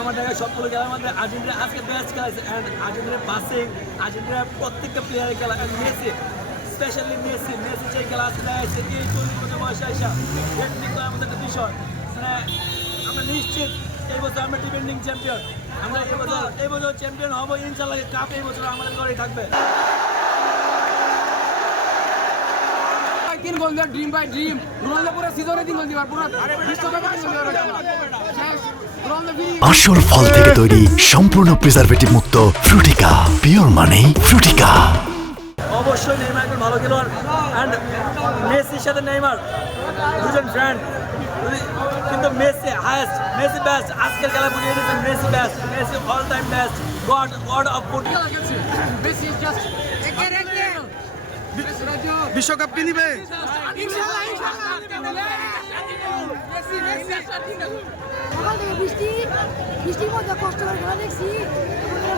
আমাদের সবগুলো খেলার মধ্যে আর্জেন্টিনা আজকে বেস্ট খেলাছে অ্যান্ড আর্জেন্টিনার পাসিং, আর্জেন্টিনার প্রত্যেকটা প্লেয়ারের খেলা অ্যান্ড মেসি স্পেশালি মেসি যে খেলা আজকে দেখাচ্ছে এই 40 বছর বয়সে আসা কিন্তু আমাদের একটা বিষয় মানে আমরা নিশ্চিত এই বছর আমরা ডিফেন্ডিং চ্যাম্পিয়ন। আমরা এই বছর চ্যাম্পিয়ন হবো ইনশাআল্লাহ। কাপ এই বছর আমাদের ঘরেই থাকবে। তিন গোল দেওয়ার ড্রিম বাই ড্রিম। রোনালদো পুরো সিজনে 3 গোল দিবার পুরো বিশ্বকাপে 3 গোল দিবার শেষ। আসল ফল থেকে তৈরি সম্পূর্ণ প্রিজারভেটিভ মুক্ত ফ্রুটিকা, পিওর মানে ফ্রুটিকা। অবশ্যই নেইমার একজন ভালো খেলোয়াড় অ্যান্ড মেসির সাথে নেইমার দুজন ফ্রেন্ড, কিন্তু মেসি হায়েস্ট, মেসি বেস্ট। আজকের খেলা বুঝিয়ে দিয়েছেন Messi best, Messi all time best, god of football. Messi is just বিশ্বকাপ কি নিবে? ইনশাআল্লাহ সকাল থেকে বৃষ্টির মধ্যে কষ্ট করে খেলা দেখছি,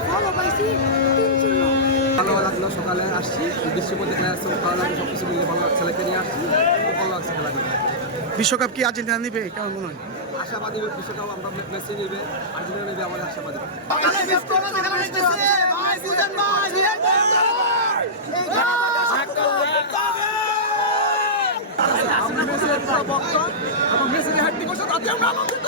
ফলও পাইছি। ভালো লাগলো, সকালে আসছি বৃষ্টির মধ্যে খেলা আসছে, ভালো লাগলো, সব কিছু মিলে ভালো লাগছে, ছেলেকে নিয়ে আসছি, খুব ভালো লাগছে খেলা করে। বিশ্বকাপ কি আর্জেন্টিনা নিবে কেমন মনে হয়? আশাবাদী বিশ্বকাপ আমরা মেসি নেবে, আর্জেন্টিনা নেবে, আমাদের আশাবাদী। মেসি হাঁটতে করছে তাতে আমরা আনন্দিত।